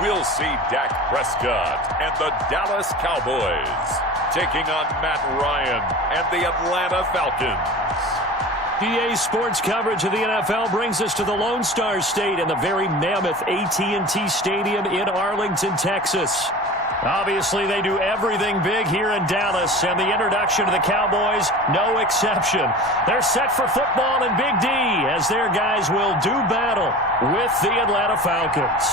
we'll see Dak Prescott and the Dallas Cowboys taking on Matt Ryan and the Atlanta Falcons. PA Sports coverage of the NFL brings us to the Lone Star State and the very mammoth AT&T Stadium in Arlington, Texas. Obviously, they do everything big here in Dallas, and the introduction to the Cowboys, no exception. They're set for football in Big D as their guys will do battle with the Atlanta Falcons.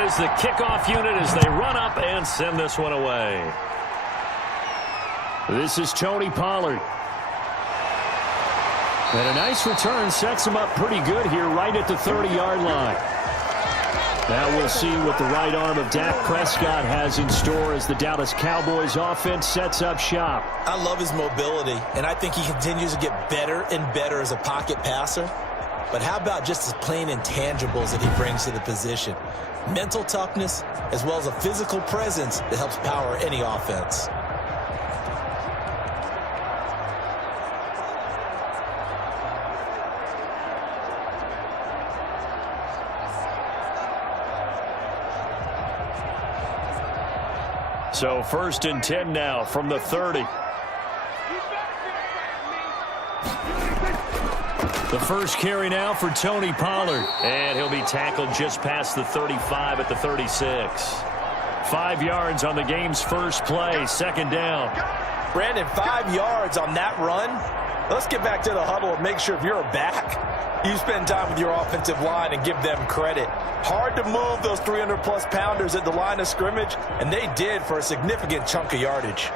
Is the kickoff unit as they run up and send this one away. This is Tony Pollard. And a nice return sets him up pretty good here right at the 30-yard line. Now we'll see what the right arm of Dak Prescott has in store as the Dallas Cowboys offense sets up shop. I love his mobility, and I think he continues to get better and better as a pocket passer. But how about just his plain intangibles that he brings to the position? Mental toughness, as well as a physical presence that helps power any offense. So 1st and 10 now from the 30. The first carry now for Tony Pollard. And he'll be tackled just past the 35 at the 36. 5 yards on the game's first play. 2nd down. Brandon, 5 yards on that run. Let's get back to the huddle and make sure if you're a back, you spend time with your offensive line and give them credit. Hard to move those 300-plus pounders at the line of scrimmage, and they did for a significant chunk of yardage.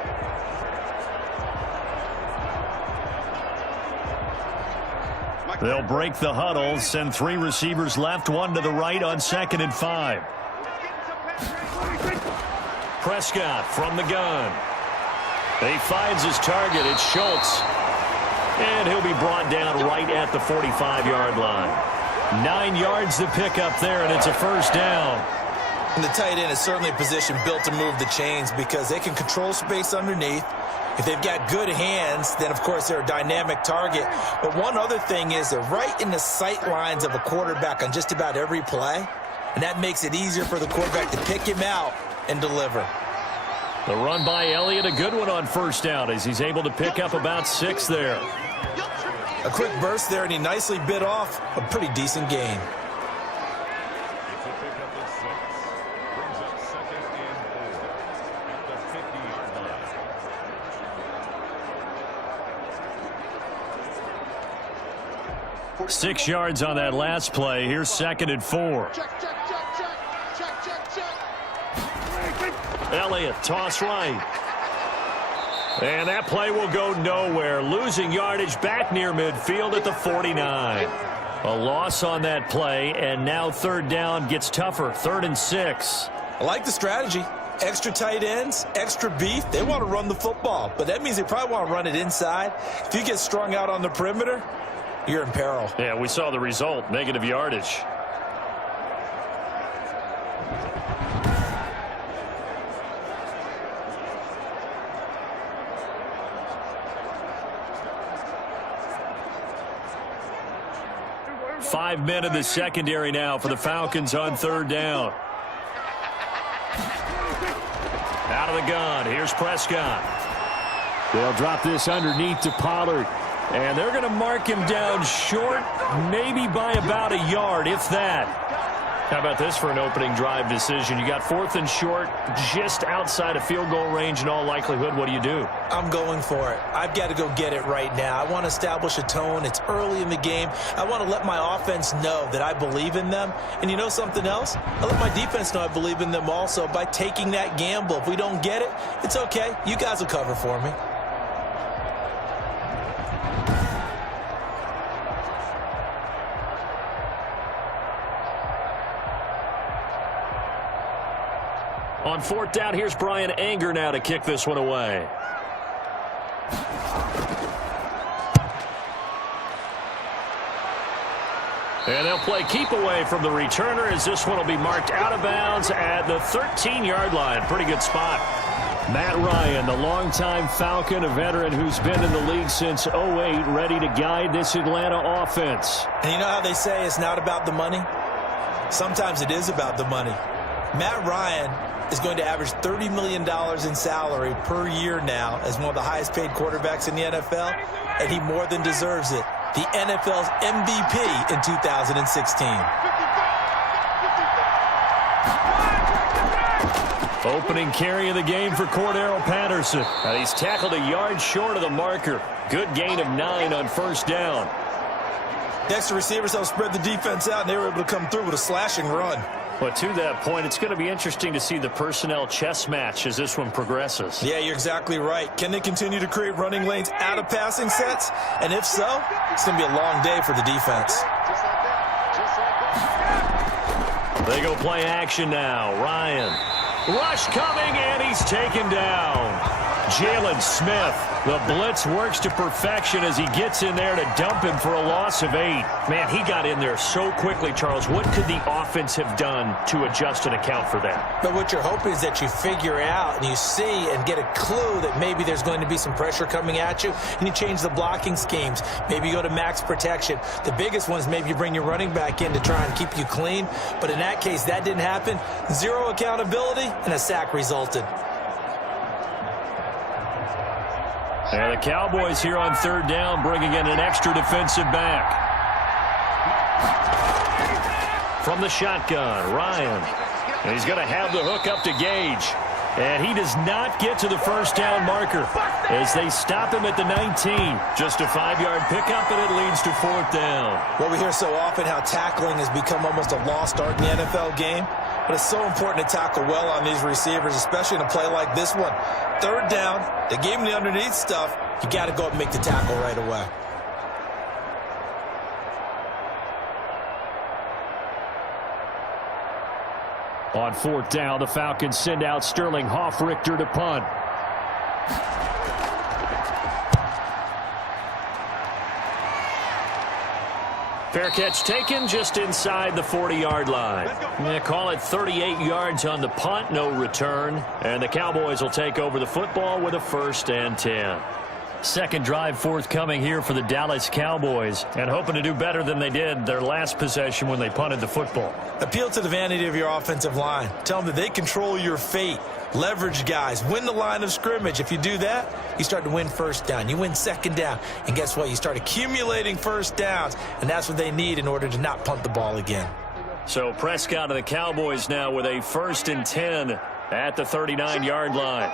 They'll break the huddle, send 3 receivers left, 1 to the right on 2nd and 5. Prescott from the gun. He finds his target. It's Schultz. And he'll be brought down right at the 45-yard line. 9 yards to pick up there, and it's a 1st down. And the tight end is certainly a position built to move the chains because they can control space underneath. If they've got good hands, then, of course, they're a dynamic target. But one other thing is they're right in the sight lines of a quarterback on just about every play, and that makes it easier for the quarterback to pick him out and deliver. The run by Elliott, a good one on 1st down as he's able to pick up about 6 there. A quick burst there, and he nicely bit off a pretty decent gain. Check. 6 yards on that last play. Here's 2nd and 4. Elliott, toss right. And that play will go nowhere. Losing yardage back near midfield at the 49. A loss on that play, and now 3rd down gets tougher. 3rd and 6. I like the strategy. Extra tight ends, extra beef. They want to run the football, but that means they probably want to run it inside. If you get strung out on the perimeter, you're in peril. Yeah, we saw the result. Negative yardage. Five men in the secondary now for the Falcons on 3rd down. Out of the gun. Here's Prescott. They'll drop this underneath to Pollard. And they're going to mark him down short, maybe by about a yard, if that. How about this for an opening drive decision? You got 4th and short, just outside of field goal range in all likelihood. What do? I'm going for it. I've got to go get it right now. I want to establish a tone. It's early in the game. I want to let my offense know that I believe in them. And you know something else? I let my defense know I believe in them also by taking that gamble. If we don't get it, it's okay. You guys will cover for me. On fourth down, here's Brian Anger now to kick this one away. And they'll play keep away from the returner as this one will be marked out of bounds at the 13-yard line. Pretty good spot. Matt Ryan, the longtime Falcon, a veteran who's been in the league since '08, ready to guide this Atlanta offense. And you know how they say it's not about the money? Sometimes it is about the money. Matt Ryan is going to average $30 million in salary per year now as one of the highest paid quarterbacks in the NFL, and he more than deserves it. The NFL's MVP in 2016. Opening carry of the game for Cordero Patterson. And he's tackled a yard short of the marker. Good gain of 9 on first down. Next, the receivers helped spread the defense out, and they were able to come through with a slashing run. But to that point, it's going to be interesting to see the personnel chess match as this one progresses. Yeah, you're exactly right. Can they continue to create running lanes out of passing sets? And if so, it's going to be a long day for the defense. They go play action now. Ryan. Rush coming, and he's taken down. Jalen Smith. The blitz works to perfection as he gets in there to dump him for a loss of 8. Man, he got in there so quickly, Charles. What could the offense have done to adjust and account for that? But what you're hoping is that you figure out and you see and get a clue that maybe there's going to be some pressure coming at you, and you change the blocking schemes. Maybe you go to max protection. The biggest one is maybe you bring your running back in to try and keep you clean. But in that case, that didn't happen. Zero accountability, and a sack resulted. And the Cowboys here on third down, bringing in an extra defensive back. From the shotgun, Ryan. And he's going to have the hook up to Gage. And he does not get to the first down marker as they stop him at the 19. Just a 5-yard pickup, and it leads to fourth down. Well, we hear so often how tackling has become almost a lost art in the NFL game. But it's so important to tackle well on these receivers, especially in a play like this one. Third down, they gave him the underneath stuff. You got to go up and make the tackle right away. On fourth down, the Falcons send out Sterling Hoffrichter to punt. Fair catch taken just inside the 40-yard line. Yeah, call it 38 yards on the punt, no return. And the Cowboys will take over the football with a 1st and 10. Second drive forthcoming here for the Dallas Cowboys, and hoping to do better than they did their last possession when they punted the football. Appeal to the vanity of your offensive line. Tell them that they control your fate. Leverage guys. Win the line of scrimmage. If you do that, you start to win first down. You win second down. And guess what? You start accumulating first downs, and that's what they need in order to not punt the ball again. So Prescott of the Cowboys now with a 1st and 10 at the 39-yard line.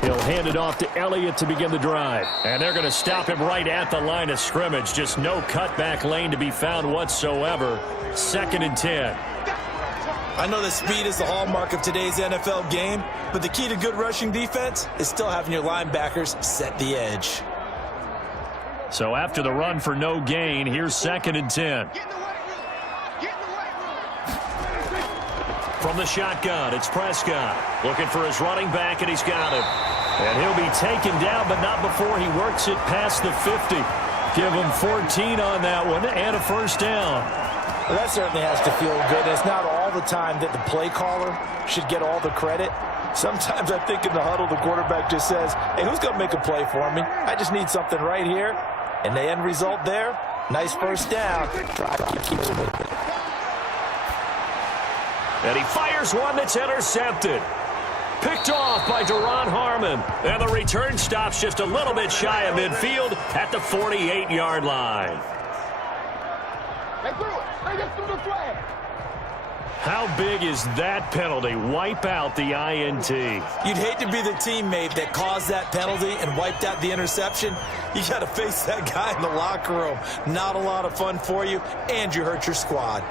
He'll hand it off to Elliott to begin the drive. And they're going to stop him right at the line of scrimmage. Just no cutback lane to be found whatsoever. 2nd and 10. I know that speed is the hallmark of today's NFL game, but the key to good rushing defense is still having your linebackers set the edge. So after the run for no gain, here's 2nd and 10. From the shotgun, it's Prescott. Looking for his running back, and he's got him. And he'll be taken down, but not before he works it past the 50. Give him 14 on that one, and a 1st down. Well, that certainly has to feel good. It's not all the time that the play caller should get all the credit. Sometimes I think in the huddle, the quarterback just says, hey, who's going to make a play for me? I just need something right here. And the end result there, nice 1st down. And he fires one that's intercepted. Picked off by Duron Harmon. And the return stops just a little bit shy of midfield at the 48-yard line. How big is that penalty? Wipe out the INT. You'd hate to be the teammate that caused that penalty and wiped out the interception. You got to face that guy in the locker room. Not a lot of fun for you, and you hurt your squad.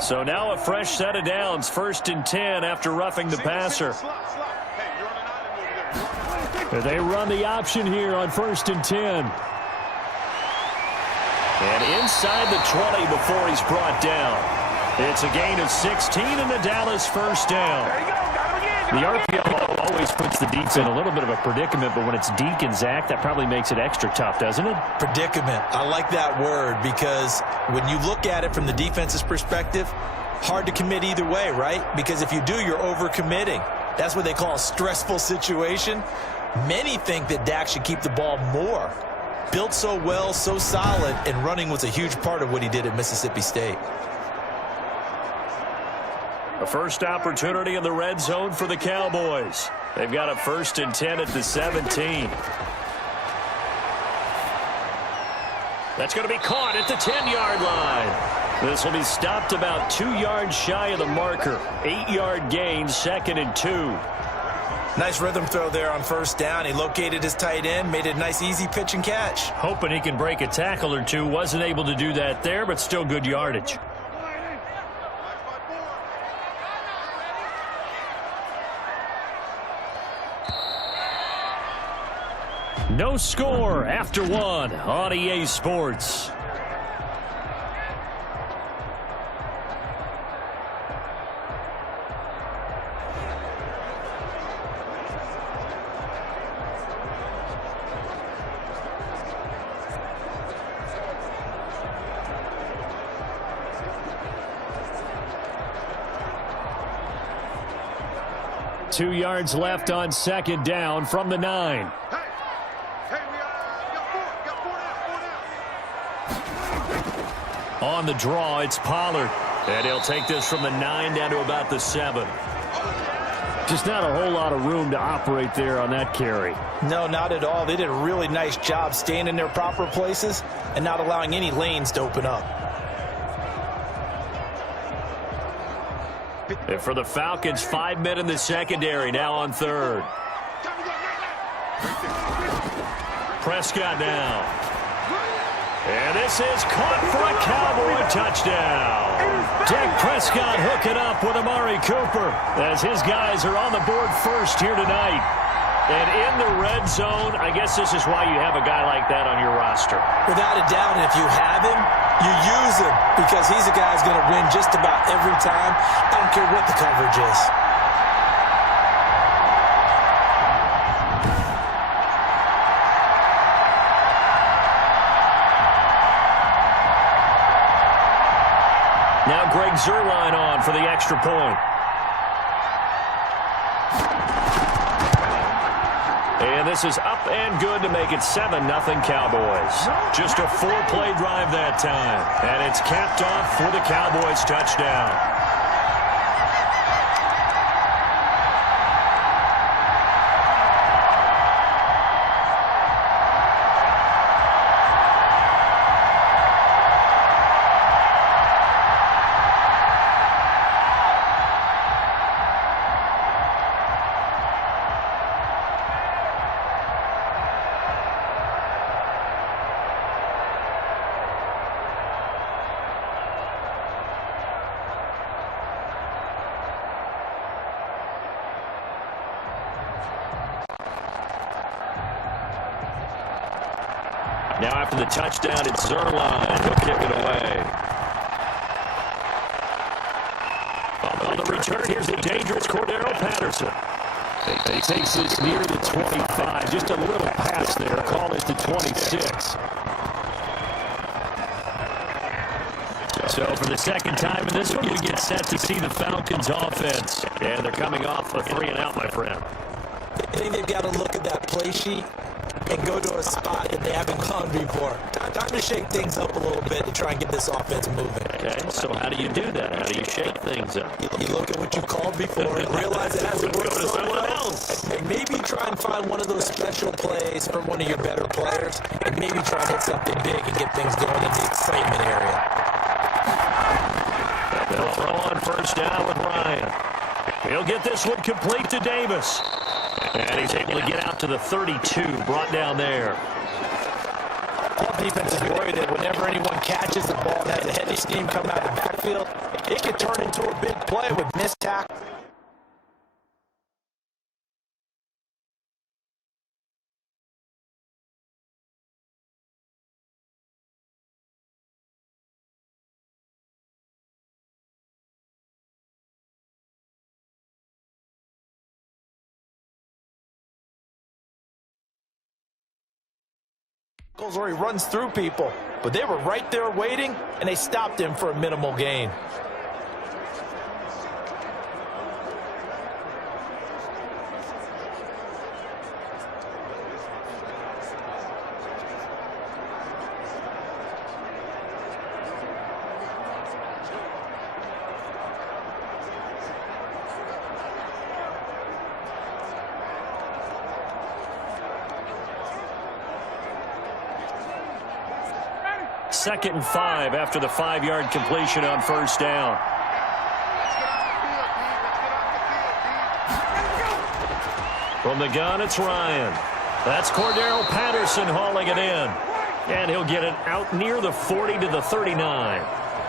So now a fresh set of downs, 1st and 10 after roughing the passer. They run the option here on 1st and 10. And inside the 20 before he's brought down. It's a gain of 16 and the Dallas first down. The RPO always puts the Deeks in a little bit of a predicament, but when it's Deke and Zach, that probably makes it extra tough, doesn't it? Predicament. I like that word because when you look at it from the defense's perspective, hard to commit either way, right? Because if you do, you're overcommitting. That's what they call a stressful situation. Many think that Dak should keep the ball more. Built so well, so solid, and running was a huge part of what he did at Mississippi State. A first opportunity in the red zone for the Cowboys. They've got a 1st and 10 at the 17. That's going to be caught at the 10-yard line. This will be stopped about 2 yards shy of the marker. 8-yard gain, 2nd and 2. Nice rhythm throw there on first down. He located his tight end, made it a nice easy pitch and catch. Hoping he can break a tackle or two. Wasn't able to do that there, but still good yardage. No score after 1 on EA Sports. Two yards left on 2nd down from the 9. On the draw, it's Pollard. And he'll take this from the 9 down to about the 7. Just not a whole lot of room to operate there on that carry. No, not at all. They did a really nice job staying in their proper places and not allowing any lanes to open up. And for the Falcons, 5 men in the secondary, now on 3rd. Prescott now. And this is caught for a Cowboy touchdown. Dak Prescott hooking up with Amari Cooper as his guys are on the board first here tonight. And in the red zone, I guess this is why you have a guy like that on your roster. Without a doubt, and if you have him, you use him because he's a guy who's going to win just about every time. I don't care what the coverage is. Now Greg Zuerlein on for the extra point. And this is up and good to make it 7-0 Cowboys. Just a 4-play drive that time. And it's capped off for the Cowboys touchdown. Now after the touchdown, it's Zuerlein. He'll kick it away. On the return, here's the dangerous Cordero Patterson. He takes this near the 25. Just a little pass there. Call it the 26. So for the second time in this one, we get set to see the Falcons offense. And they're coming off a 3-and-out, my friend. I think they've got to look at that play sheet and go to a spot that they haven't gone before. Time to shake things up a little bit to try and get this offense moving. Okay, so how do you do that? How do you shake things up? You look at what you called before and realize it hasn't worked for someone else. And maybe try and find one of those special plays from one of your better players and maybe try and hit something big and get things going in the excitement area. They'll throw on first down with Ryan. He'll get this one complete to Davis. And he's able to get out to the 32, brought down there. All defense is worried that whenever anyone catches the ball and has a heavy steam come out of the backfield, it could turn into a big play with missed tackle. Or he runs through people. But they were right there waiting, and they stopped him for a minimal gain. Second and 5 after the 5-yard completion on first down. From the gun, it's Ryan. That's Cordero Patterson hauling it in. And he'll get it out near the 40 to the 39.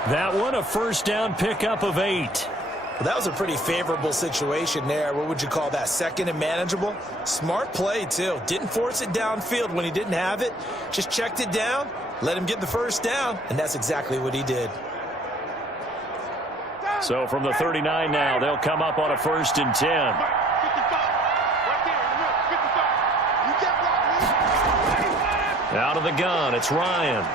That one, a first down pickup of 8. Well, that was a pretty favorable situation there. What would you call that? Second and manageable? Smart play, too. Didn't force it downfield when he didn't have it. Just checked it down. Let him get the first down, and that's exactly what he did. So from the 39 now, they'll come up on a first and 10. Out of the gun, it's Ryan.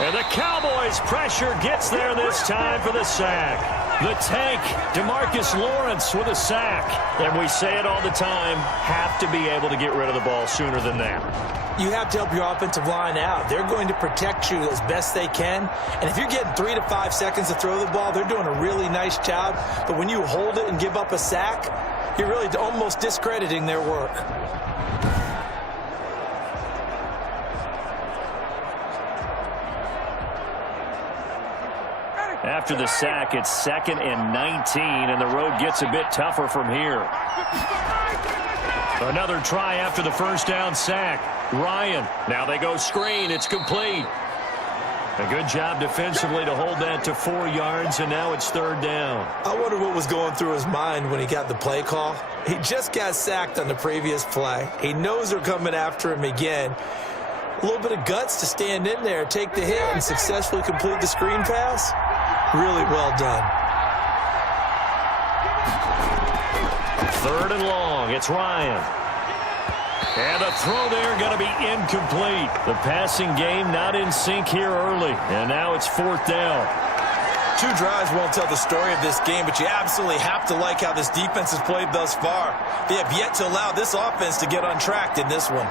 And the Cowboys pressure gets there this time for the sack. The tank, DeMarcus Lawrence with a sack. And we say it all the time, have to be able to get rid of the ball sooner than that. You have to help your offensive line out. They're going to protect you as best they can. And if you're getting 3 to 5 seconds to throw the ball, they're doing a really nice job. But when you hold it and give up a sack, you're really almost discrediting their work. After the sack, it's 2nd and 19, and the road gets a bit tougher from here. Another try after the first down sack. Ryan, now they go screen. It's complete. A good job defensively to hold that to 4 yards, and now it's 3rd down. I wonder what was going through his mind when he got the play call. He just got sacked on the previous play. He knows they're coming after him again. A little bit of guts to stand in there, take the hit, and successfully complete the screen pass. Really well done. 3rd and long. It's Ryan. And a throw there going to be incomplete. The passing game not in sync here early. And now it's 4th down. 2 drives won't tell the story of this game, but you absolutely have to like how this defense has played thus far. They have yet to allow this offense to get untracked in this one.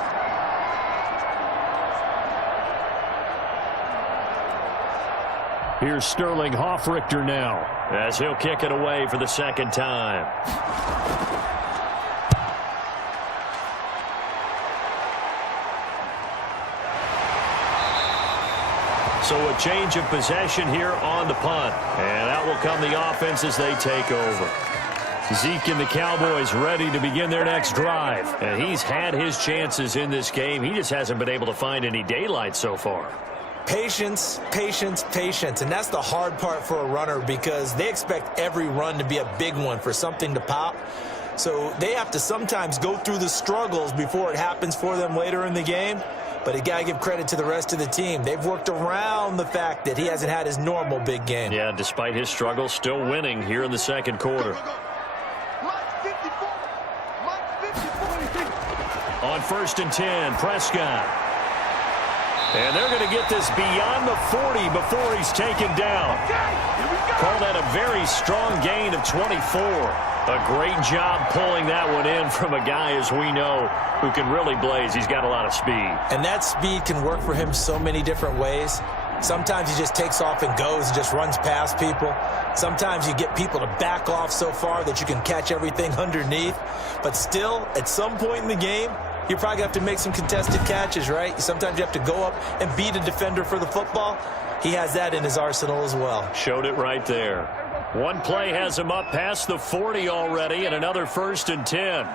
Here's Sterling Hoffrichter now as he'll kick it away for the 2nd time. So a change of possession here on the punt. And out will come the offense as they take over. Zeke and the Cowboys ready to begin their next drive. And he's had his chances in this game. He just hasn't been able to find any daylight so far. Patience, patience, patience. And that's the hard part for a runner because they expect every run to be a big one for something to pop. So they have to sometimes go through the struggles before it happens for them later in the game. But you got to give credit to the rest of the team. They've worked around the fact that he hasn't had his normal big game. Yeah, despite his struggles, still winning here in the 2nd quarter. On 1st and 10, Prescott. And they're going to get this beyond the 40 before he's taken down. Call that a very strong gain of 24. A great job pulling that one in from a guy, as we know, who can really blaze. He's got a lot of speed. And that speed can work for him so many different ways. Sometimes he just takes off and goes and just runs past people. Sometimes you get people to back off so far that you can catch everything underneath. But still, at some point in the game, you probably have to make some contested catches, right? Sometimes you have to go up and beat a defender for the football. He has that in his arsenal as well. Showed it right there. One play has him up past the 40 already, and another 1st and 10.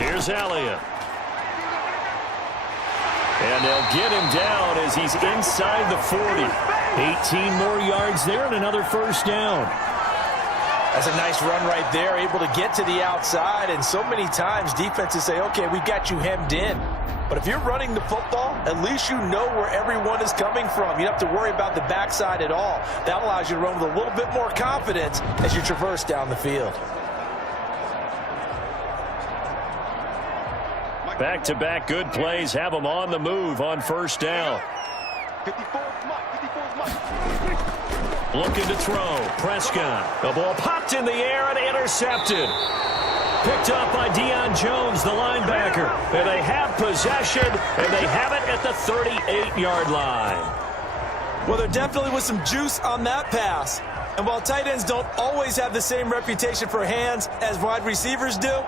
Here's Elliott. And they'll get him down as he's inside the 40. 18 more yards there and another 1st down. That's a nice run right there, able to get to the outside. And so many times defenses say, okay, we got you hemmed in. But if you're running the football, at least you know where everyone is coming from. You don't have to worry about the backside at all. That allows you to run with a little bit more confidence as you traverse down the field. Back-to-back good plays have them on the move on first down. Looking to throw. Prescott. The ball popped in the air and intercepted. Picked up by Deion Jones, the linebacker. And they have possession, and they have it at the 38-yard line. Well, there definitely was some juice on that pass. And while tight ends don't always have the same reputation for hands as wide receivers do,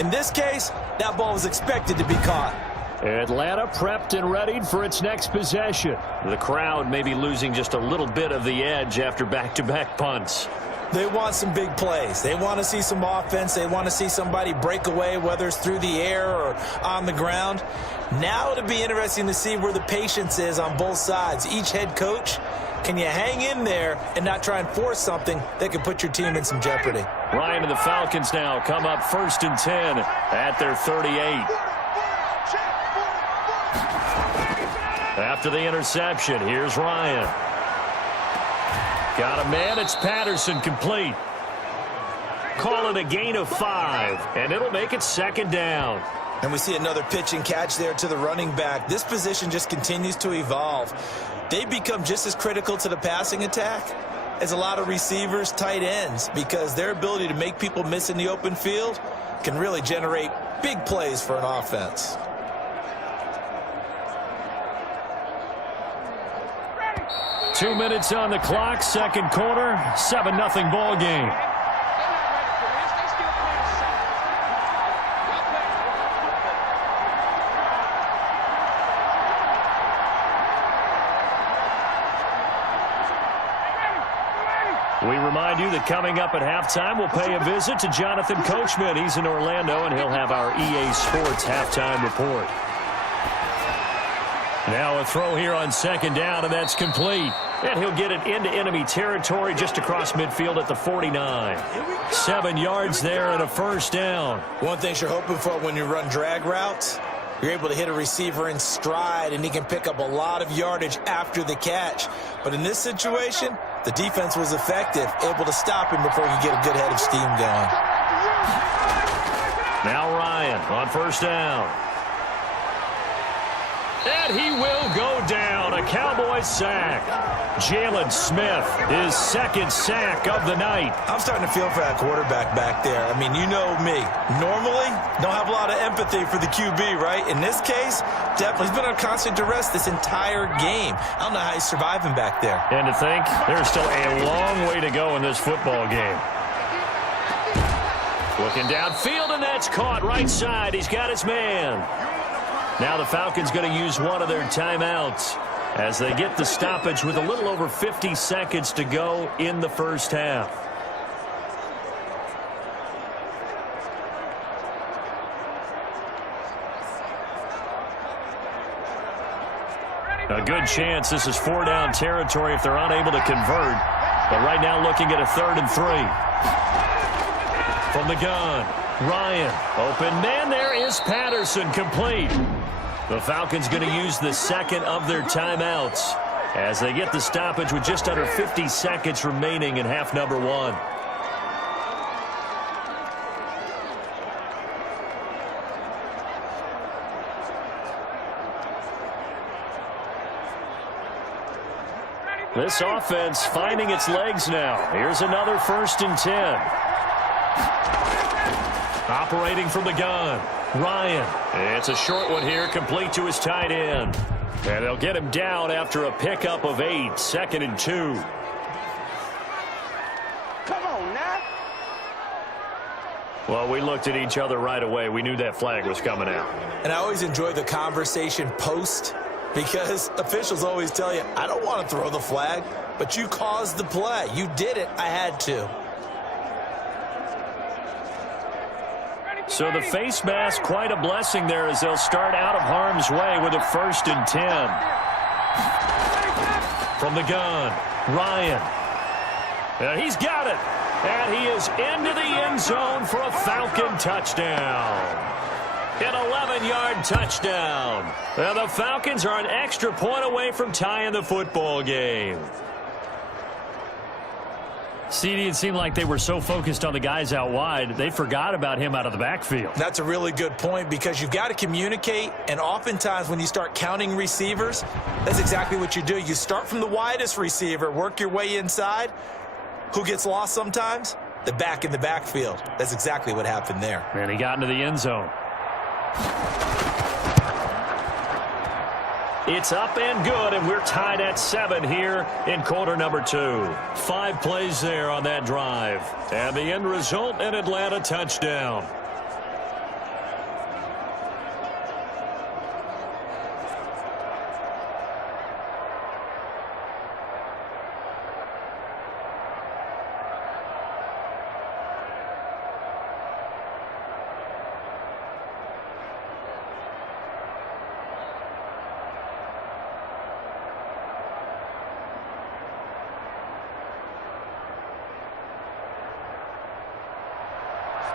in this case, that ball was expected to be caught. Atlanta prepped and readied for its next possession. The crowd may be losing just a little bit of the edge after back-to-back punts. They want some big plays. They want to see some offense. They want to see somebody break away, whether it's through the air or on the ground. Now it'll be interesting to see where the patience is on both sides. Each head coach, can you hang in there and not try and force something that could put your team in some jeopardy? Ryan and the Falcons now come up 1st and 10 at their 38. After the interception, here's Ryan. Got a man, it's Patterson, complete. Call it a gain of 5, and it'll make it 2nd down. And we see another pitch and catch there to the running back. This position just continues to evolve. They become just as critical to the passing attack as a lot of receivers, tight ends, because their ability to make people miss in the open field can really generate big plays for an offense. Two minutes on the clock, second quarter, 7-0 ball game. We remind you that coming up at halftime, we'll pay a visit to Jonathan Coachman. He's in Orlando, and he'll have our EA Sports halftime report. Now a throw here on 2nd down, and that's complete. And he'll get it into enemy territory just across midfield at the 49. 7 yards there and a 1st down. One thing you're hoping for when you run drag routes, you're able to hit a receiver in stride, and he can pick up a lot of yardage after the catch. But in this situation, the defense was effective, able to stop him before he could get a good head of steam going. Now Ryan on 1st down. And he will go down. A Cowboys sack. Jalen Smith, his 2nd sack of the night. I'm starting to feel for that quarterback back there. I mean, you know me. Normally, don't have a lot of empathy for the QB, right? In this case, definitely. He's been on constant duress this entire game. I don't know how he's surviving back there. And to think, there's still a long way to go in this football game. Looking downfield, and that's caught right side. He's got his man. Now the Falcons going to use one of their timeouts as they get the stoppage with a little over 50 seconds to go in the first half. A good chance this is 4-down territory if they're unable to convert. But right now looking at a 3rd and 3. From the gun, Ryan. Open man, there is Patterson, complete. The Falcons going to use the 2nd of their timeouts as they get the stoppage with just under 50 seconds remaining in half number 1. This offense finding its legs now. Here's another 1st and 10. Operating from the gun, Ryan. It's a short one here, complete to his tight end. And they'll get him down after a pickup of 8, 2nd and 2. Come on now. Well, we looked at each other right away. We knew that flag was coming out. And I always enjoy the conversation post, because officials always tell you, I don't want to throw the flag, but you caused the play. You did it. I had to. So the face mask, quite a blessing there as they'll start out of harm's way with a 1st and 10. From the gun, Ryan. He's got it. And he is into the end zone for a Falcon touchdown. An 11-yard touchdown. And the Falcons are an extra point away from tying the football game. CD, it seemed like they were so focused on the guys out wide, they forgot about him out of the backfield. That's a really good point because you've got to communicate, and oftentimes when you start counting receivers, that's exactly what you do. You start from the widest receiver, work your way inside. Who gets lost sometimes? The back in the backfield. That's exactly what happened there. And he got into the end zone. It's up and good, and we're tied at 7 here in quarter number 2. 5 plays there on that drive. And the end result, an Atlanta touchdown.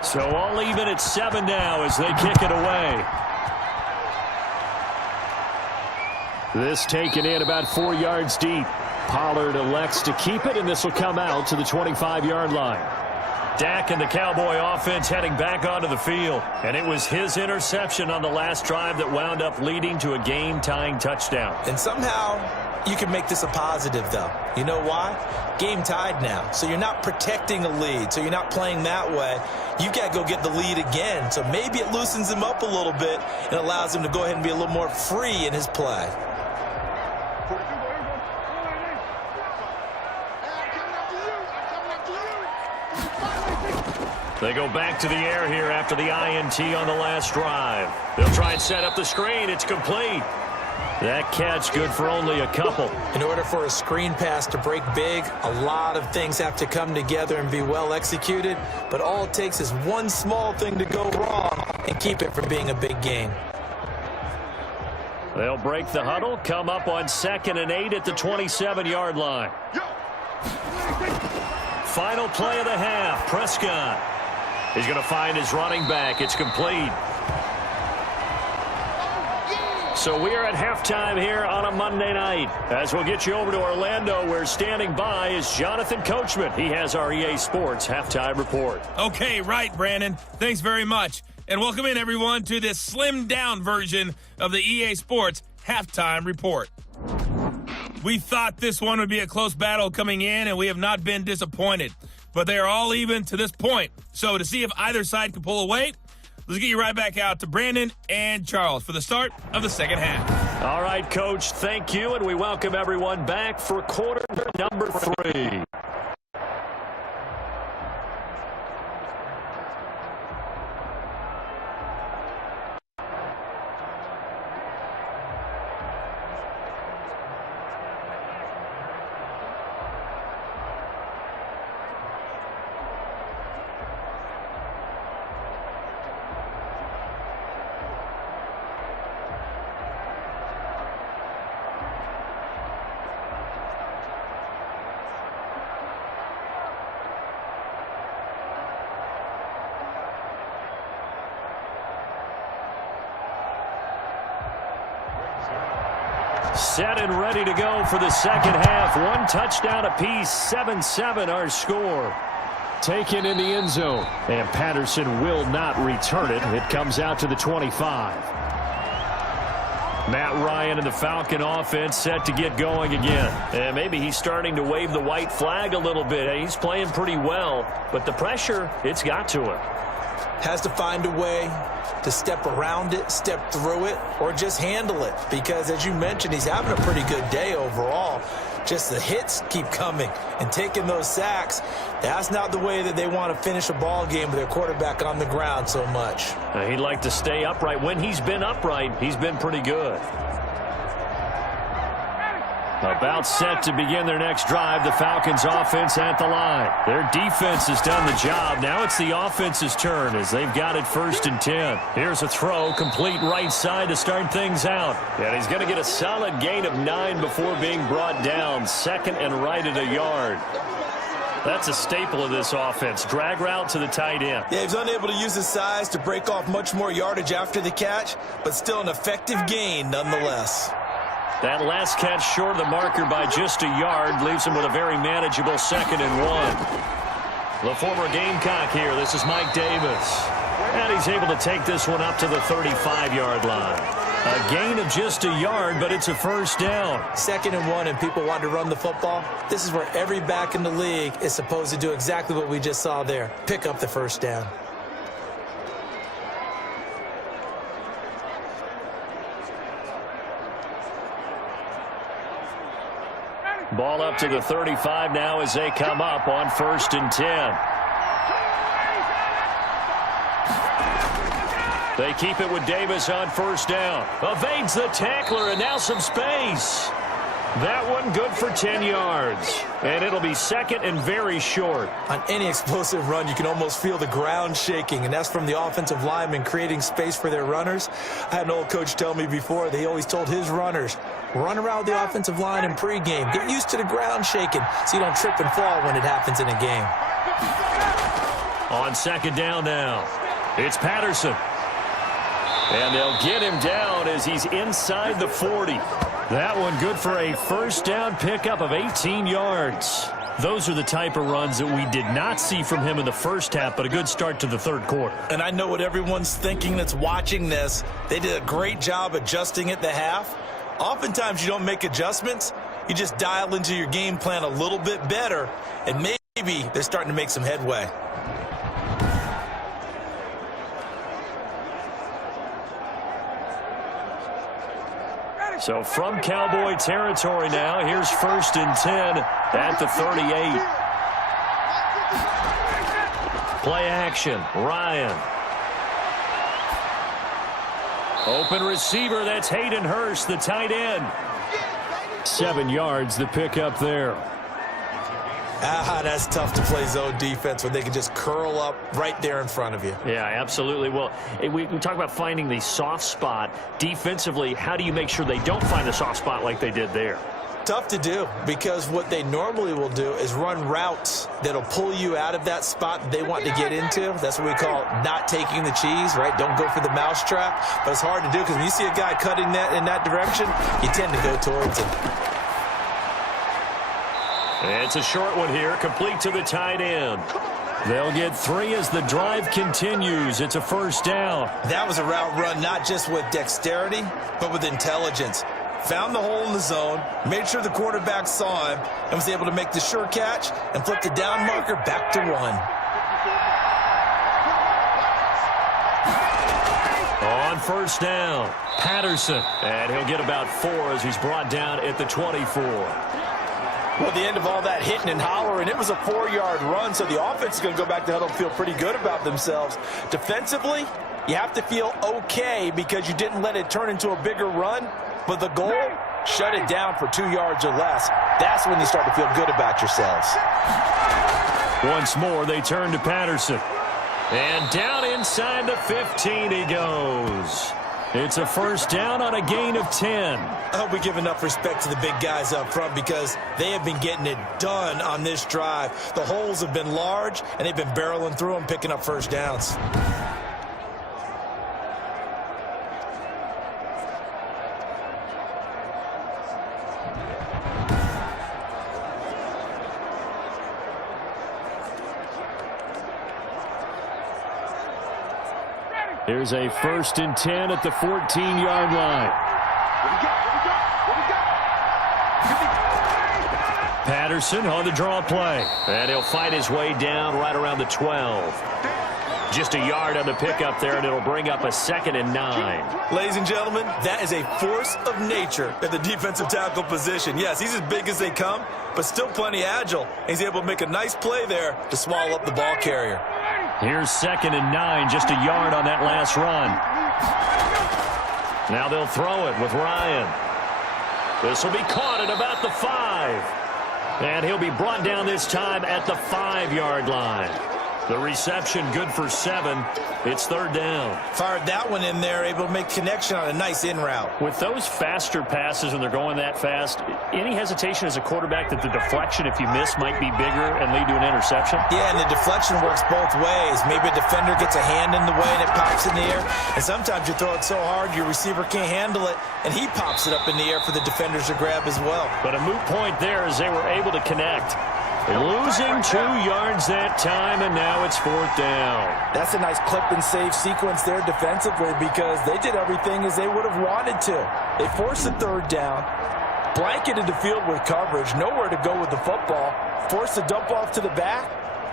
So all even at 7 now as they kick it away. This taken in about 4 yards deep. Pollard elects to keep it, and this will come out to the 25-yard line. Dak and the Cowboy offense heading back onto the field. And it was his interception on the last drive that wound up leading to a game-tying touchdown. And somehow you can make this a positive, though. You know why? Game tied now. So you're not protecting a lead. So you're not playing that way. You've got to go get the lead again. So maybe it loosens him up a little bit and allows him to go ahead and be a little more free in his play. They go back to the air here after the INT on the last drive. They'll try and set up the screen. It's complete. That catch good for only a couple. In order for a screen pass to break big, a lot of things have to come together and be well executed. But all it takes is one small thing to go wrong and keep it from being a big game. They'll break the huddle, come up on 2nd and 8 at the 27-yard line. Final play of the half, Prescott. He's going to find his running back. It's complete. So we are at halftime here on a Monday night. As we'll get you over to Orlando, where standing by is Jonathan Coachman. He has our EA Sports halftime report. Okay, right, Brandon. Thanks very much. And welcome in, everyone, to this slimmed-down version of the EA Sports halftime report. We thought this one would be a close battle coming in, and we have not been disappointed. But they are all even to this point. So to see if either side can pull away, let's get you right back out to Brandon and Charles for the start of the second half. All right, Coach, thank you, and we welcome everyone back for quarter number 3. Set and ready to go for the second half. 1 touchdown apiece, 7-7 our score. Taken in the end zone, and Patterson will not return it. It comes out to the 25. Matt Ryan and the Falcon offense set to get going again. And maybe he's starting to wave the white flag a little bit. He's playing pretty well, but the pressure, it's got to him. Has to find a way to step around it, step through it, or just handle it. Because, as you mentioned, he's having a pretty good day overall. Just the hits keep coming and taking those sacks. That's not the way that they want to finish a ball game with their quarterback on the ground so much. He'd like to stay upright. When he's been upright, he's been pretty good. About set to begin their next drive, the Falcons offense at the line. Their defense has done the job. Now it's the offense's turn as they've got it 1st and 10. Here's a throw, complete right side to start things out. And he's going to get a solid gain of 9 before being brought down. 2nd and right at a yard. That's a staple of this offense. Drag route to the tight end. Yeah, he's unable to use his size to break off much more yardage after the catch, but still an effective gain nonetheless. That last catch short of the marker by just a yard leaves him with a very manageable 2nd and 1. The former Gamecock here. This is Mike Davis. And he's able to take this one up to the 35-yard line. A gain of just a yard, but it's a first down. 2nd and 1, and people want to run the football. This is where every back in the league is supposed to do exactly what we just saw there. Pick up the first down. Ball up to the 35 now as they come up on 1st and 10. They keep it with Davis on 1st down. Evades the tackler, and now some space. That one good for 10 yards. And it'll be 2nd and very short. On any explosive run, you can almost feel the ground shaking, and that's from the offensive linemen creating space for their runners. I had an old coach tell me before, he always told his runners, run around the offensive line in pregame. Get used to the ground shaking so you don't trip and fall when it happens in a game. On 2nd down now, it's Patterson. And they'll get him down as he's inside the 40. That one good for a first down pickup of 18 yards. Those are the type of runs that we did not see from him in the first half, but a good start to the 3rd quarter. And I know what everyone's thinking that's watching this. They did a great job adjusting at the half. Oftentimes you don't make adjustments. You just dial into your game plan a little bit better, and maybe they're starting to make some headway. So from Cowboy territory now, here's 1st and 10 at the 38. Play action, Ryan. Open receiver, that's Hayden Hurst, the tight end. 7 yards, the pickup there. That's tough to play zone defense when they can just curl up right there in front of you. Yeah, absolutely. Well, we talk about finding the soft spot. Defensively, how do you make sure they don't find the soft spot like they did there? Tough to do, because what they normally will do is run routes that'll pull you out of that spot that they want to get into. That's what we call not taking the cheese, right? Don't go for the mousetrap. But it's hard to do because when you see a guy cutting that in that direction, you tend to go towards him. It's a short one here, complete to the tight end. They'll get 3 as the drive continues. It's a first down. That was a route run not just with dexterity, but with intelligence. Found the hole in the zone, made sure the quarterback saw him, and was able to make the sure catch and flip the down marker back to 1. On first down, Patterson. And he'll get about 4 as he's brought down at the 24. Well, the end of all that hitting and hollering, it was a 4-yard run, so the offense is going to go back to huddle and feel pretty good about themselves. Defensively, you have to feel okay because you didn't let it turn into a bigger run, but the goal, shut it down for 2 yards or less. That's when you start to feel good about yourselves. Once more, they turn to Patterson. And down inside the 15 he goes. It's a first down on a gain of 10. I hope we give enough respect to the big guys up front because they have been getting it done on this drive. The holes have been large, and they've been barreling through them, picking up first downs. Here's a 1st and 10 at the 14-yard line. Patterson on the draw play. And he'll fight his way down right around the 12. Just a yard on the pickup there, and it'll bring up a 2nd and 9. Ladies and gentlemen, that is a force of nature at the defensive tackle position. Yes, he's as big as they come, but still plenty agile. He's able to make a nice play there to swallow up the ball carrier. Here's 2nd and 9, just a yard on that last run. Now they'll throw it with Ryan. This will be caught at about the 5. And he'll be brought down this time at the 5-yard line. The reception good for 7. It's third down. Fired that one in there, able to make connection on a nice in route. With those faster passes when they're going that fast, any hesitation as a quarterback that the deflection, if you miss, might be bigger and lead to an interception? Yeah, and the deflection works both ways. Maybe a defender gets a hand in the way and it pops in the air. And sometimes you throw it so hard your receiver can't handle it, and he pops it up in the air for the defenders to grab as well. But a moot point there as they were able to connect. Losing 2 yards that time, and now it's fourth down. That's a nice clip and save sequence there defensively because they did everything as they would have wanted to. They forced the third down, blanketed the field with coverage, nowhere to go with the football, forced the dump off to the back,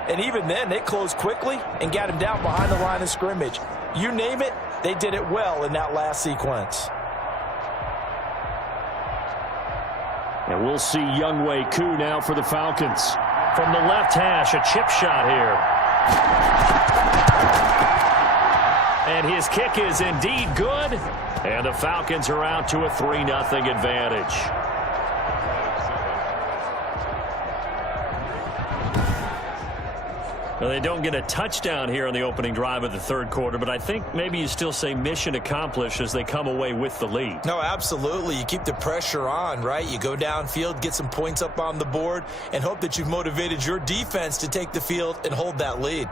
and even then they closed quickly and got him down behind the line of scrimmage. You name it, they did it well in that last sequence. And we'll see Younghoe Koo now for the Falcons. From the left hash, a chip shot here. And his kick is indeed good. And the Falcons are out to a 3-0 advantage. Well, they don't get a touchdown here on the opening drive of the third quarter, but I think maybe you still say mission accomplished as they come away with the lead. No, absolutely. You keep the pressure on, right? You go downfield, get some points up on the board, and hope that you've motivated your defense to take the field and hold that lead.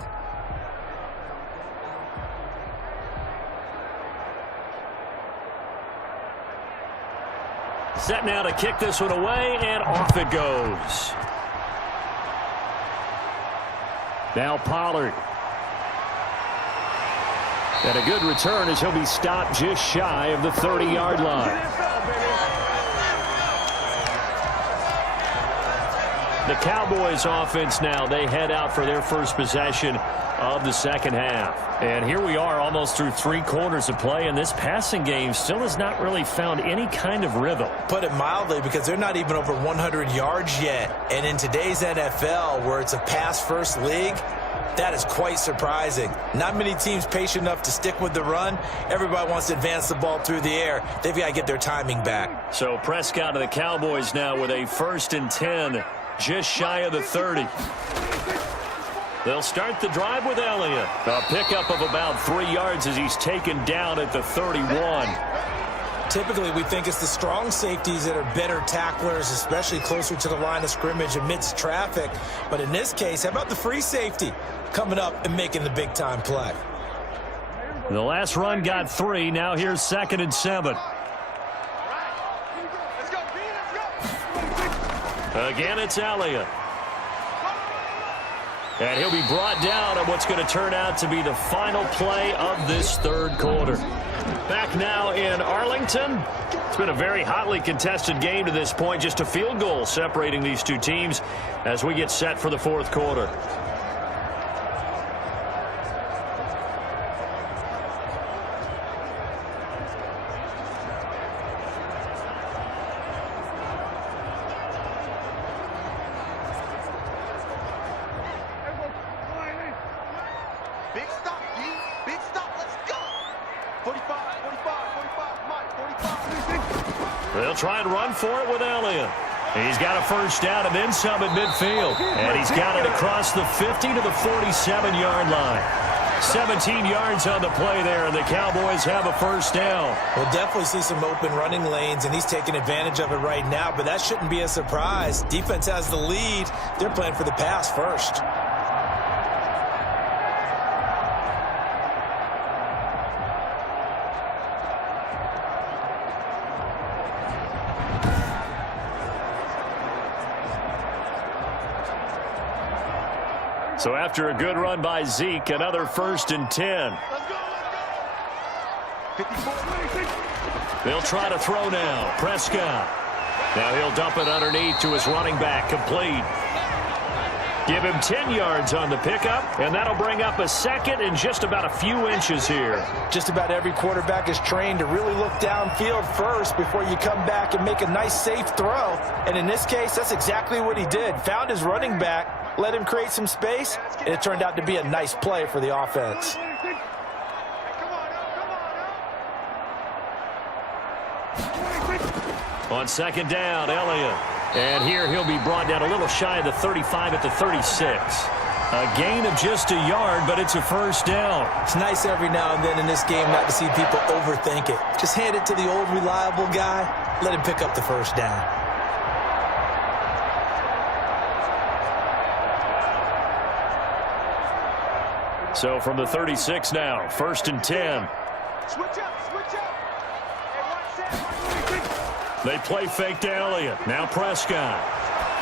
Set now to kick this one away, and off it goes. Now Pollard. And a good return as he'll be stopped just shy of the 30-yard line. The Cowboys offense now, they head out for their first possession of the second half. And here we are almost through 3 quarters of play, and this passing game still has not really found any kind of rhythm. Put it mildly, because they're not even over 100 yards yet. And in today's NFL, where it's a pass-first league, that is quite surprising. Not many teams patient enough to stick with the run. Everybody wants to advance the ball through the air. They've got to get their timing back. So Prescott of the Cowboys now with a 1st and 10, just shy of the 30. They'll start the drive with Elliott. A pickup of about 3 yards as he's taken down at the 31. Typically, we think it's the strong safeties that are better tacklers, especially closer to the line of scrimmage amidst traffic. But in this case, how about the free safety coming up and making the big-time play? The last run got 3. Now here's 2nd and 7. Again, it's Elliott. And he'll be brought down on what's going to turn out to be the final play of this third quarter. Back now in Arlington. It's been a very hotly contested game to this point. Just a field goal separating these two teams as we get set for the fourth quarter. Big stop, D. Big stop. Let's go. 45, 45, Mike, 45. They'll try and run for it with Elliott. He's got a first down and then some at midfield. And he's got it across the 50 to the 47-yard line. 17 yards on the play there, and the Cowboys have a first down. We'll definitely see some open running lanes, and he's taking advantage of it right now, but that shouldn't be a surprise. Defense has the lead. They're playing for the pass first. So after a good run by Zeke, another 1st and 10. They'll try to throw now. Prescott. Now he'll dump it underneath to his running back. Complete. Give him 10 yards on the pickup, and that'll bring up a second and just about a few inches here. Just about every quarterback is trained to really look downfield first before you come back and make a nice, safe throw. And in this case, that's exactly what he did. Found his running back, let him create some space, and it turned out to be a nice play for the offense. On 2nd down, Elliott. And here he'll be brought down a little shy of the 35 at the 36. A gain of just a yard, but it's a first down. It's nice every now and then in this game not to see people overthink it. Just hand it to the old reliable guy. Let him pick up the first down. So from the 36 now, 1st and 10. Switch up, switch up. Hey, one set. They play fake to Elliott. Now Prescott.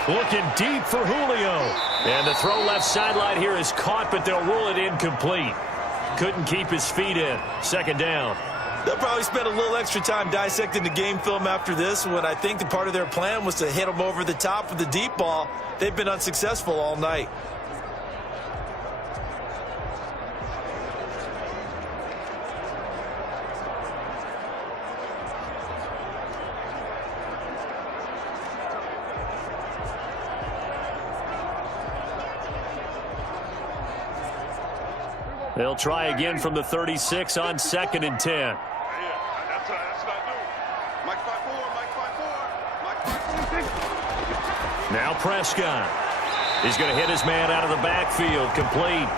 Looking deep for Julio. And the throw left sideline here is caught, but they'll rule it incomplete. Couldn't keep his feet in. 2nd down. They'll probably spend a little extra time dissecting the game film after this, when I think the part of their plan was to hit them over the top with the deep ball. They've been unsuccessful all night. They'll try again from the 36 on 2nd and 10. That's what I do. Mike 5-4, Mike 5-4, Now Prescott. He's going to hit his man out of the backfield. Complete.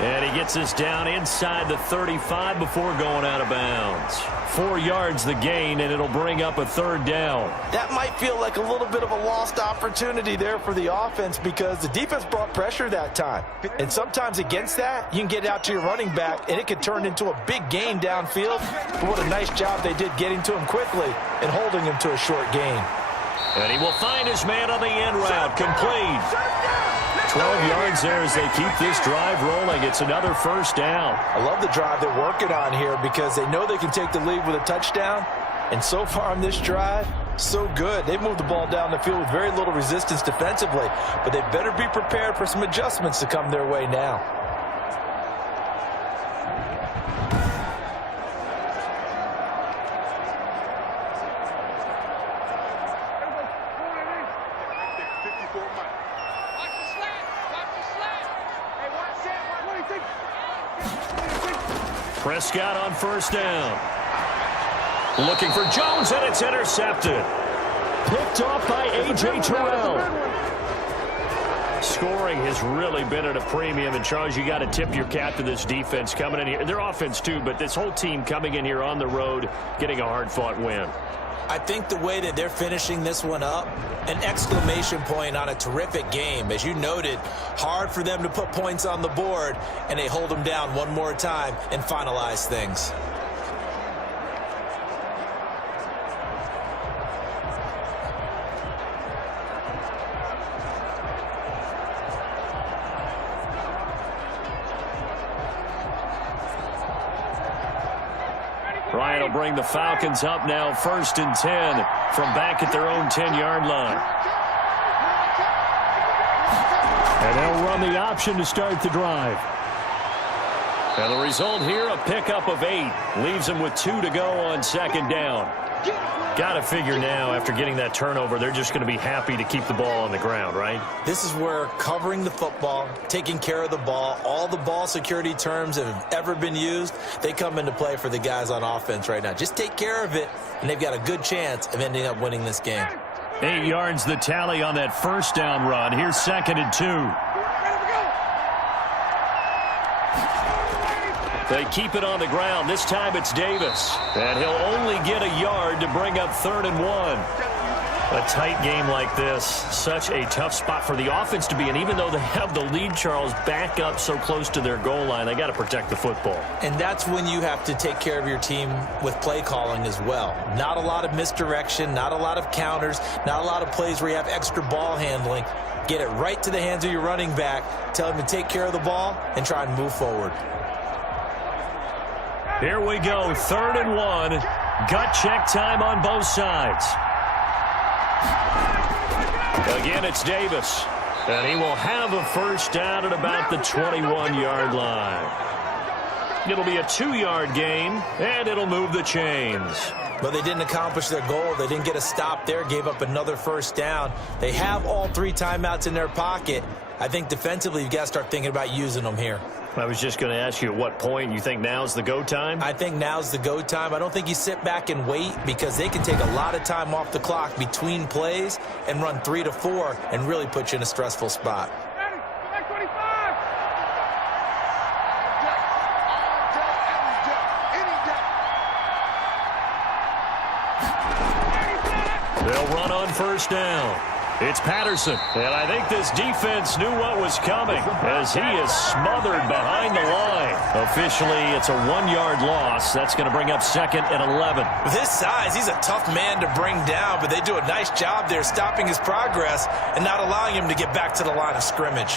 And he gets us down inside the 35 before going out of bounds. 4 yards the gain, and it'll bring up a 3rd down. That might feel like a little bit of a lost opportunity there for the offense, because the defense brought pressure that time. And sometimes against that, you can get out to your running back, and it could turn into a big gain downfield. But what a nice job they did getting to him quickly and holding him to a short gain. And he will find his man on the end route. Complete. 12 yards there as they keep this drive rolling. It's another first down. I love the drive they're working on here, because they know they can take the lead with a touchdown. And so far on this drive, so good. They've moved the ball down the field with very little resistance defensively, but they better be prepared for some adjustments to come their way now. Prescott on first down. Looking for Jones, and it's intercepted. Picked off by A.J. Terrell. Scoring has really been at a premium, and Charles, you got to tip your cap to this defense coming in here. Their offense too, but this whole team coming in here on the road, getting a hard-fought win. I think the way that they're finishing this one up, an exclamation point on a terrific game. As you noted, hard for them to put points on the board, and they hold them down one more time and finalize things. Ryan will bring the Falcons up now, 1st and 10 from back at their own 10-yard line. And they'll run the option to start the drive. And the result here, a pickup of 8. Leaves them with 2 to go on 2nd down. Got to figure now, after getting that turnover, they're just going to be happy to keep the ball on the ground, right? This is where covering the football, taking care of the ball, all the ball security terms that have ever been used, they come into play for the guys on offense right now. Just take care of it, and they've got a good chance of ending up winning this game. 8 yards the tally on that first down run. Here's 2nd and 2. They keep it on the ground. This time it's Davis. And he'll only get a yard to bring up 3rd and 1. A tight game like this, such a tough spot for the offense to be in. Even though they have the lead, Charles, back up so close to their goal line, they got to protect the football. And that's when you have to take care of your team with play calling as well. Not a lot of misdirection, not a lot of counters, not a lot of plays where you have extra ball handling. Get it right to the hands of your running back, tell him to take care of the ball, and try and move forward. Here we go, 3rd and 1. Gut check time on both sides. Again, it's Davis. And he will have a first down at about the 21-yard line. It'll be a 2-yard gain, and it'll move the chains. But they didn't accomplish their goal. They didn't get a stop there, gave up another first down. They have all 3 timeouts in their pocket. I think defensively, you've got to start thinking about using them here. I was just going to ask you at what point you think now's the go time? I think now's the go time. I don't think you sit back and wait, because they can take a lot of time off the clock between plays and run 3 to 4 and really put you in a stressful spot. on first down. It's Patterson, and I think this defense knew what was coming as he is smothered behind the line. Officially, it's a 1-yard loss. That's going to bring up 2nd and 11. With his size, he's a tough man to bring down, but they do a nice job there stopping his progress and not allowing him to get back to the line of scrimmage.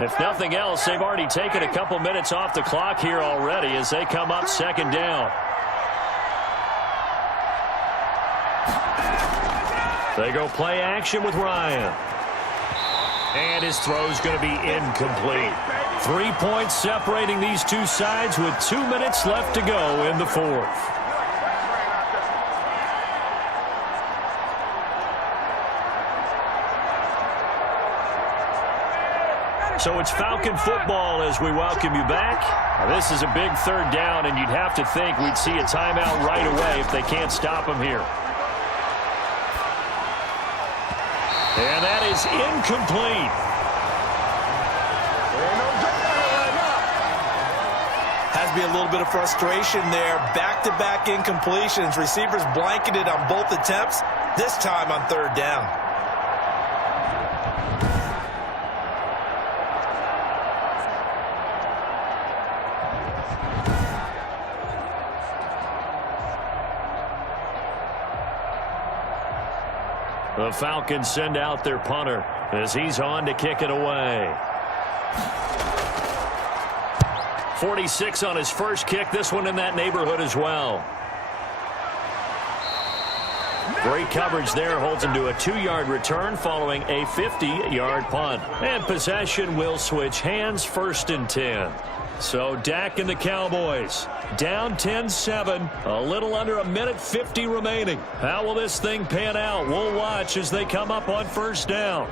If nothing else, they've already taken a couple minutes off the clock here already as they come up 2nd down. They go play action with Ryan. And his throw's going to be incomplete. 3 points separating these two sides with 2 minutes left to go in the 4th. So it's Falcon football as we welcome you back. Now, this is a big 3rd down, and you'd have to think we'd see a timeout right away if they can't stop him here. And that is incomplete. Has to be a little bit of frustration there. Back-to-back incompletions. Receivers blanketed on both attempts, this time on 3rd down. The Falcons send out their punter as he's on to kick it away. 46 on his first kick. This one in that neighborhood as well. Great coverage there. Holds him to a 2-yard return following a 50-yard punt. And possession will switch hands, 1st and 10. So Dak and the Cowboys down 10-7, a little under 1:50 remaining. How will this thing pan out? We'll watch as they come up on 1st down.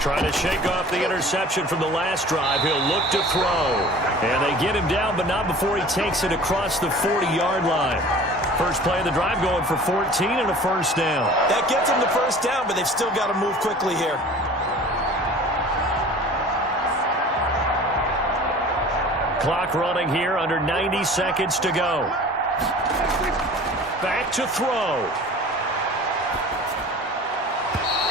Trying to shake off the interception from the last drive. He'll look to throw. And they get him down, but not before he takes it across the 40-yard line. First play of the drive going for 14 and a 1st down. That gets him the 1st down, but they've still got to move quickly here. Clock running here, under 90 seconds to go. Back to throw.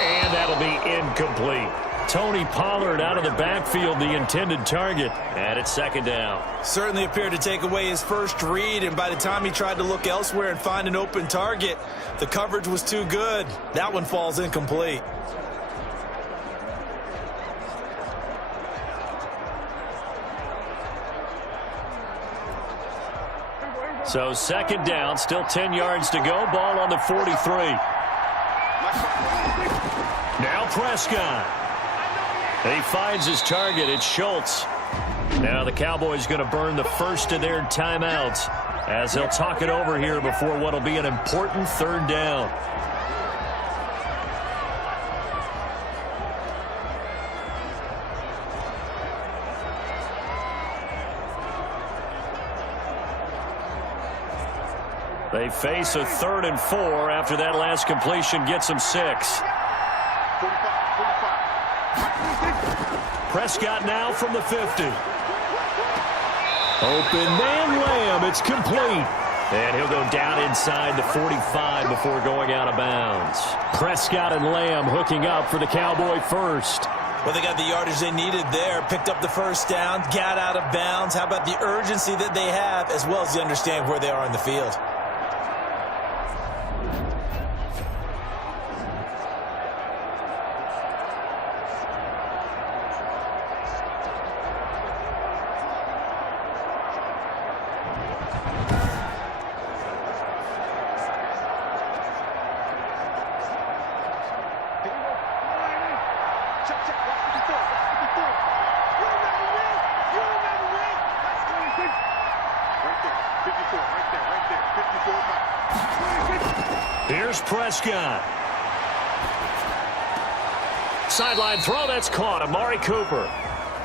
And that'll be incomplete. Tony Pollard out of the backfield, the intended target. And it's 2nd down. Certainly appeared to take away his first read, and by the time he tried to look elsewhere and find an open target, the coverage was too good. That one falls incomplete. So 2nd down, still 10 yards to go. Ball on the 43. Now Prescott. He finds his target. It's Schultz. Now the Cowboys going to burn the first of their timeouts as they'll talk it over here before what will be an important 3rd down. They face a 3rd and 4 after that last completion gets them 6. Prescott now from the 50. Open man Lamb. It's complete. And he'll go down inside the 45 before going out of bounds. Prescott and Lamb hooking up for the Cowboy first. Well, they got the yardage they needed there. Picked up the 1st down. Got out of bounds. How about the urgency that they have as well as they understand where they are in the field? Check, check. Watch 54. Watch 54. You remember me? You remember me? That's 26. Right there. 54. Right there. Right there. 54 back. 26. Here's Prescott. Sideline throw, that's caught. Amari Cooper.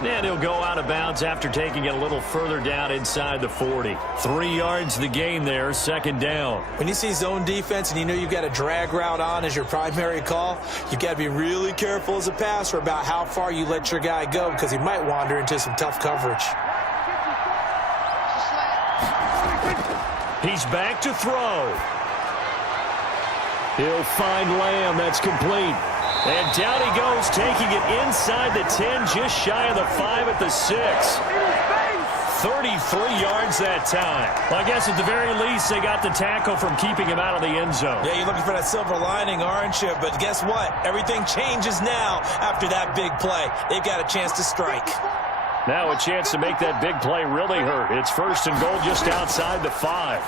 And he'll go out of bounds after taking it a little further down inside the 40. 3 yards the gain there, second down. When you see zone defense and you know you've got a drag route on as your primary call, you've got to be really careful as a passer about how far you let your guy go because he might wander into some tough coverage. He's back to throw. He'll find Lamb. That's complete. And down he goes, taking it inside the 10, just shy of the 5 at the 6. 33 yards that time. Well, I guess at the very least, they got the tackle from keeping him out of the end zone. Yeah, you're looking for that silver lining, aren't you? But guess what? Everything changes now after that big play. They've got a chance to strike. Now a chance to make that big play really hurt. It's first and goal just outside the 5.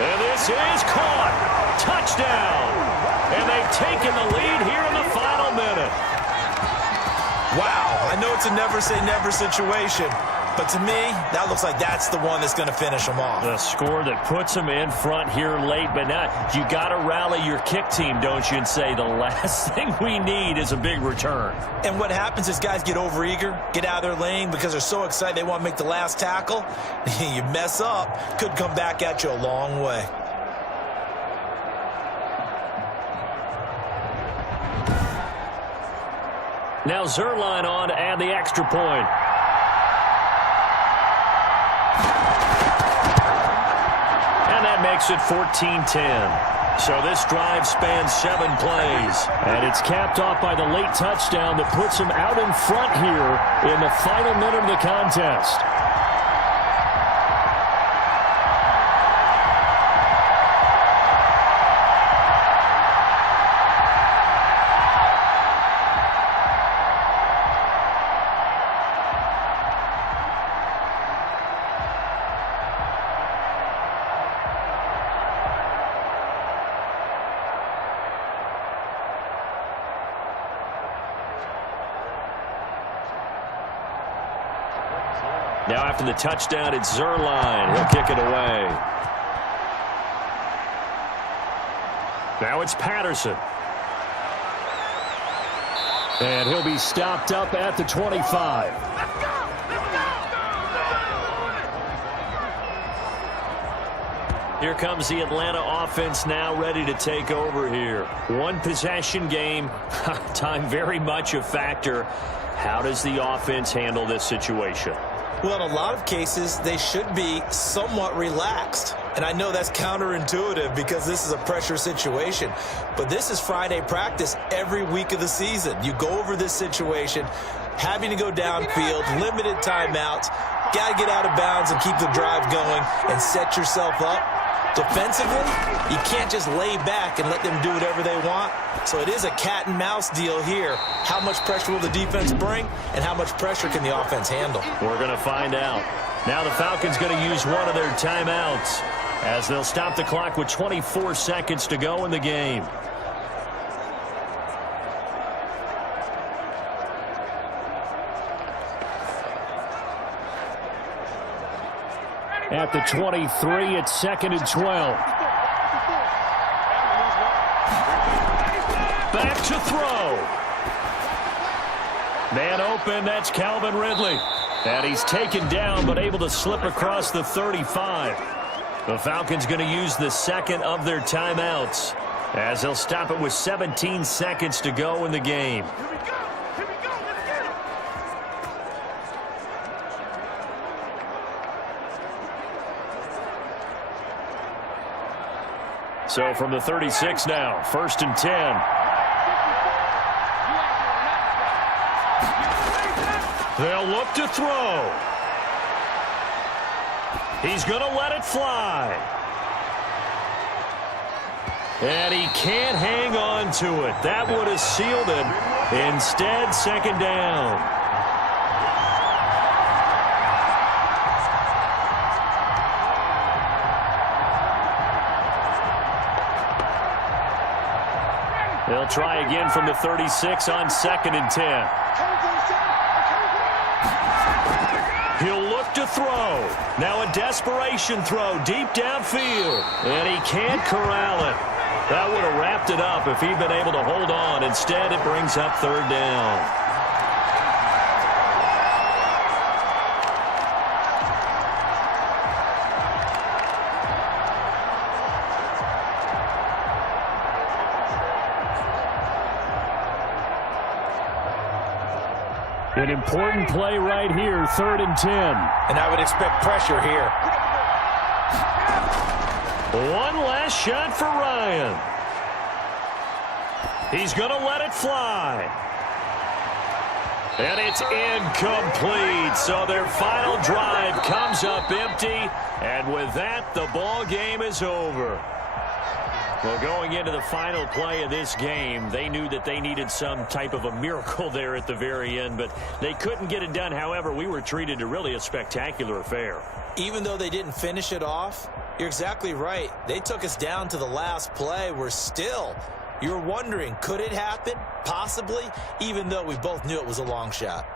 And this is caught. Touchdown. And they've taken the lead here in the final minute. Wow, I know it's a never-say-never situation, but to me, that looks like that's the one that's going to finish them off. The score that puts them in front here late, but not. You got to rally your kick team, don't you, and say the last thing we need is a big return. And what happens is guys get overeager, get out of their lane because they're so excited they want to make the last tackle. You mess up, could come back at you a long way. Now Zerline on to add the extra point. And that makes it 14-10. So this drive spans 7 plays. And it's capped off by the late touchdown that puts them out in front here in the final minute of the contest. Now after the touchdown, it's Zerline. He'll kick it away. Now it's Patterson. And he'll be stopped up at the 25. Here comes the Atlanta offense now ready to take over here. One possession game. Time very much a factor. How does the offense handle this situation? Well, in a lot of cases, they should be somewhat relaxed. And I know that's counterintuitive because this is a pressure situation. But this is Friday practice every week of the season. You go over this situation, having to go downfield, limited timeouts, got to get out of bounds and keep the drive going and set yourself up. Defensively, you can't just lay back and let them do whatever they want. So it is a cat and mouse deal here. How much pressure will the defense bring, and how much pressure can the offense handle? We're going to find out. Now the Falcons going to use one of their timeouts as they'll stop the clock with 24 seconds to go in the game. At the 23, it's 2nd and 12. Back to throw. Man open, that's Calvin Ridley. And he's taken down, but able to slip across the 35. The Falcons going to use the second of their timeouts as they'll stop it with 17 seconds to go in the game. So from the 36 now, 1st and 10. They'll look to throw. He's going to let it fly. And he can't hang on to it. That would have sealed it. Instead, 2nd down. They'll try again from the 36 on 2nd and 10. He'll look to throw. Now a desperation throw deep downfield. And he can't corral it. That would have wrapped it up if he'd been able to hold on. Instead, it brings up 3rd down. An important play right here, 3rd and 10. And I would expect pressure here. One last shot for Ryan. He's going to let it fly. And it's incomplete. So their final drive comes up empty. And with that, the ball game is over. Well, going into the final play of this game, they knew that they needed some type of a miracle there at the very end, but they couldn't get it done. However, we were treated to really a spectacular affair. Even though they didn't finish it off, you're exactly right. They took us down to the last play. You're wondering, could it happen? Possibly, even though we both knew it was a long shot.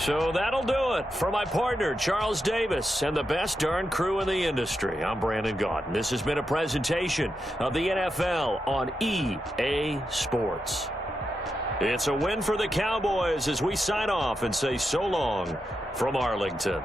So that'll do it for my partner, Charles Davis, and the best darn crew in the industry. I'm Brandon Gaudin. This has been a presentation of the NFL on EA Sports. It's a win for the Cowboys as we sign off and say so long from Arlington.